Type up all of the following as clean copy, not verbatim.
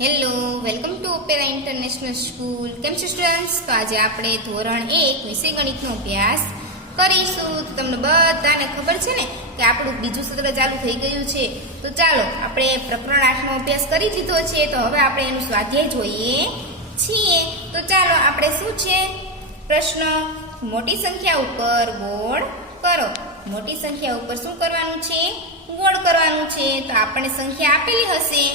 Hello, welcome to opera international school. કેમ છો students? તો આજે આપણે ધોરણ 1 વિષય ગણિતનો અભ્યાસ કરીશું. તો તમને બધાને ખબર છે ને કે આપણું બીજું સત્ર ચાલુ થઈ ગયું છે. તો ચાલો આપણે પ્રકરણ 8નો અભ્યાસ કરી દીધો છે. તો હવે આપણે એનું સ્વાધ્યાય જોઈએ છીએ. તો ચાલો આપણે શું છે પ્રશ્ન, મોટી સંખ્યા ઉપર ગોળ કરો. મોટી સંખ્યા ઉપર શું કરવાનું છે? ગોળ કરવાનું છે. તો આપણને સંખ્યા આપેલી હશે.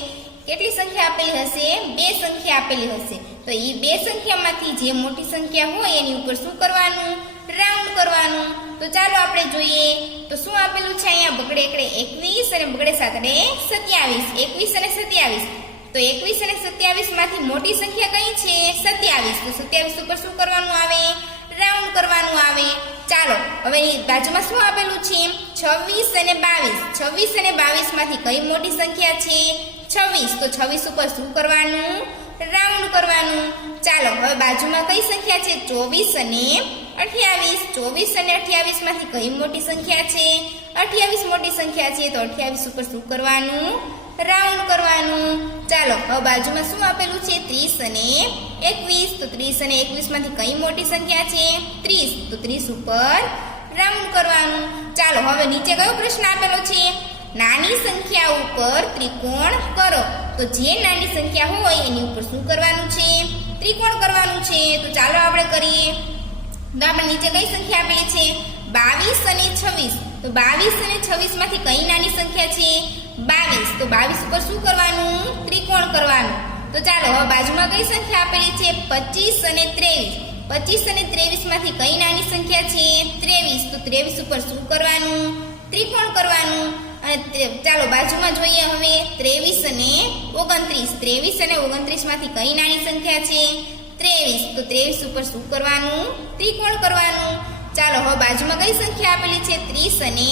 કેટલી સંખ્યા આપેલી હશે? 2 સંખ્યા આપેલી હશે. તો એ 2 સંખ્યામાંથી જે મોટી સંખ્યા હોય એની ઉપર શું કરવાનું? રાઉન્ડ કરવાનું. તો ચાલો આપણે જોઈએ. તો શું આપેલું છે અહીંયા? બગડે એકડે 21 અને બગડે સાતડે 27. 21 અને 27. તો 21 અને 27 માંથી મોટી સંખ્યા કઈ છે? 27. તો 27 ઉપર શું કરવાનું આવે? રાઉન્ડ કરવાનું આવે. ચાલો હવે બાજુમાં શું આપેલું છે? 26 અને 22. 26 અને 22 માંથી કઈ મોટી સંખ્યા છે? 26. તો 26 ઉપર શું કરવાનું? રાઉન્ડ કરવાનું. ચાલો હવે બાજુમાં કઈ સંખ્યા છે? 24 અને 28. 24 અને 28 માંથી કઈ મોટી સંખ્યા છે? 28 મોટી સંખ્યા છે. તો 28 ઉપર શું કરવાનું? રાઉન્ડ કરવાનું. ચાલો હવે બાજુમાં શું આપેલું છે? 30 અને 21. તો 30 અને 21 માંથી કઈ મોટી સંખ્યા છે? 30. તો 30 ઉપર રાઉન્ડ કરવાનું. ચાલો હવે નીચે કયો પ્રશ્ન આપેલો છે? નાની સંખ્યા ઉપર ત્રિકોણ કરો. તો જે નાની સંખ્યા હોય એની ઉપર શું કરવાનું છે? ત્રિકોણ કરવાનું છે. તો ચાલો આપણે કરીએ. તો આપણે નીચે કઈ સંખ્યા આપેલી છે? 22 અને 26. તો 22 અને 26 માંથી કઈ નાની સંખ્યા છે? 22. તો 22 ઉપર શું કરવાનું? ત્રિકોણ કરવાનું. તો ચાલો હવે બાજુમાં કઈ સંખ્યા આપેલી છે? 25 અને 23. 25 અને 23 માંથી કઈ નાની સંખ્યા છે? 23. તો 23 ઉપર શું કરવાનું? ત્રિકોણ કરવાનું. અને ચાલો બાજુમાં જોઈએ હવે 23 અને 29. 23 અને 29 માંથી કઈ નાની સંખ્યા છે? 23. તો 23 ઉપર શું કરવાનું? ત્રિકોણ કરવાનું. ચાલો હવે બાજુમાં કઈ સંખ્યા આપેલી છે? 30 અને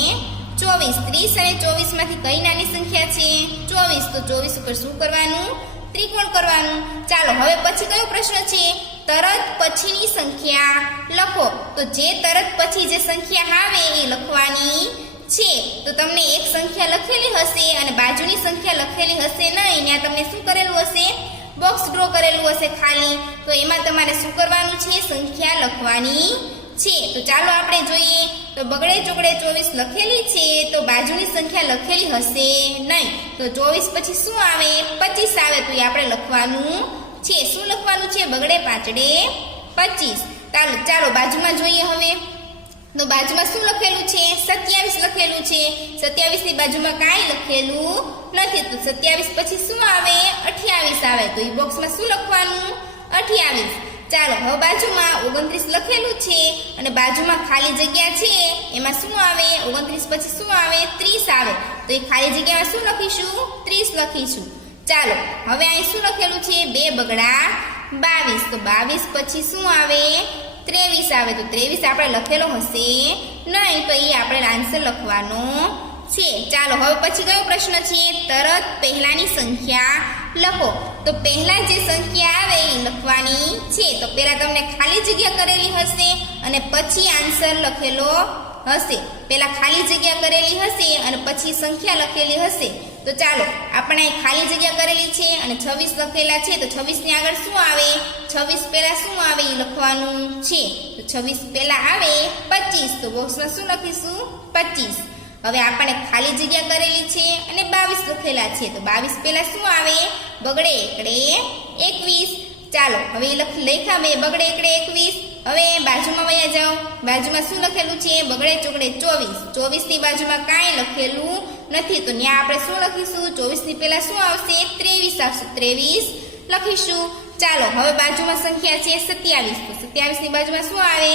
24. 30 અને 24 માંથી કઈ નાની સંખ્યા છે? 24. તો 24 ઉપર શું કરવાનું? ત્રિકોણ કરવાનું. ચાલો હવે પછી કયો પ્રશ્ન છે? તરત પછીની સંખ્યા લખો. તો જે તરત પછી જે સંખ્યા આવે એ લખવાની છે. તો તમને એક સંખ્યા લખેલી હશે અને બાજુની સંખ્યા લખેલી હશે નહીં. ત્યાં તમને શું કરેલું હશે? બોક્સ ડ્રો કરેલું હશે ખાલી. તો એમાં તમારે શું કરવાનું છે? સંખ્યા લખવાની છે. તો ચાલો આપણે જોઈએ. તો બગડે ચોગડે 24 લખેલી છે. તો બાજુની સંખ્યા લખેલી હશે નહીં. તો 24 પછી શું આવે? 25 આવે. તો એ આપણે લખવાનું છે. શું લખવાનું છે? બગડે પાંચડે 25. ચાલો બાજુમાં જોઈએ હવે. તો બાજુમાં શું લખેલું છે? 27 લખેલું છે. 27 ની બાજુમાં કાંઈ લખેલું નથી. તો 27 પછી શું આવે? 28 આવે. તો એ બોક્સમાં શું લખવાનું? 28. ચાલો હવે બાજુમાં 29 લખેલું છે અને બાજુમાં ખાલી જગ્યા છે. એમાં શું આવે? 29 પછી શું આવે? 30 આવે. તો એ ખાલી જગ્યામાં શું લખીશું? 30 લખીશું. ચાલો હવે અહીં શું લખેલું છે? 2 બગડા 22. તો 22 પછી શું આવે? 23 આવે. તો 23 આપણે લખેલો હશે નહીં. તો એ આપણે આન્સર લખવાનો છે. ચાલો હવે પછી કયો પ્રશ્ન છે? તરત પહેલાની સંખ્યા લખો. તો પહેલા જે સંખ્યા આવે એ લખવાની છે. તો પહેલા તમને ખાલી જગ્યા કરેલી હશે અને પછી આન્સર લખેલો હશે. પહેલા ખાલી જગ્યા કરેલી હશે અને પછી સંખ્યા લખેલી હશે. તો ચાલો આપણે ખાલી જગ્યા કરેલી છે અને 26 લખેલા છે. તો 26 ની આગળ શું આવે? 26 પહેલા શું આવે એ લખવાનું છે. તો 26 પહેલા આવે 25. તો બોક્સમાં શું લખીશું? 25. હવે આપણે ખાલી જગ્યા કરેલી છે અને 22 લખેલા છે. તો 22 પહેલા શું આવે? બગડે એકડે 21. ચાલો હવે લખ્યા મેં બગડે એકડે 21. હવે બાજુમાં વયા જાઓ. બાજુમાં શું લખેલું છે? બગડે ચોગડે 24. 24 ની બાજુમાં કાંઈ લખેલું નથી. તો ત્યાં આપણે શું લખીશું? 24 ની પહેલા શું આવશે? 23 આવશે. 23 લખીશું. ચાલો હવે બાજુમાં સંખ્યા છે 27. તો 27 ની બાજુમાં શું આવે?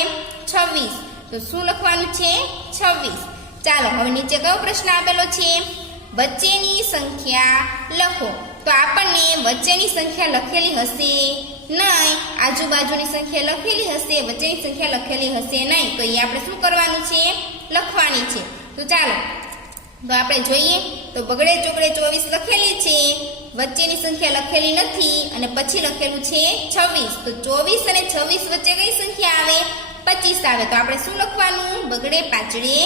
26. તો શું લખવાનું છે? 26. ચાલો હવે નીચે કયો પ્રશ્ન આપેલો છે? વચ્ચેની સંખ્યા લખો. તો આપણને વચ્ચેની સંખ્યા લખેલી હશે નહીં. આજુબાજુની સંખ્યા લખેલી હશે, વચ્ચેની સંખ્યા લખેલી હશે નહીં. તો એ આપણે શું કરવાનું છે? લખવાની છે. તો ચાલો તો આપણે જોઈએ. તો બગડે ચોગડે 24 લખેલી છે, વચ્ચેની સંખ્યા લખેલી નથી અને પછી લખેલું છે 26. તો 24 અને 26 વચ્ચે કઈ સંખ્યા આવે? 25 આવે. તો આપણે શું લખવાનું? બગડે પાંચડે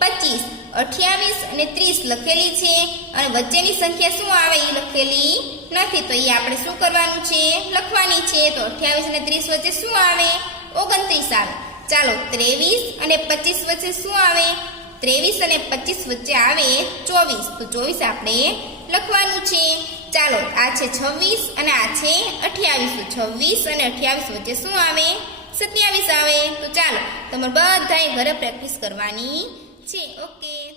25. 28 અને 30 લખેલી છે અને વચ્ચેની સંખ્યા શું આવે? એ લખેલી નથી તો એ આપણે શું કરવાનું છે, લખવાની છે. તો 28 અને 30 વચ્ચે શું આવે, 29 આવે. ચાલો 23 અને 25 વચ્ચે શું આવે, 23 અને 25 વચ્ચે આવે 24. તો 24 આપણે લખવાનું છે. ચાલો આ છે 26 અને આ છે 28. તો 26 અને 28 વચ્ચે શું આવે, 27 આવે. તો ચાલો તમારે બધાએ ઘરે પ્રેક્ટિસ કરવાની છે. ઓકે.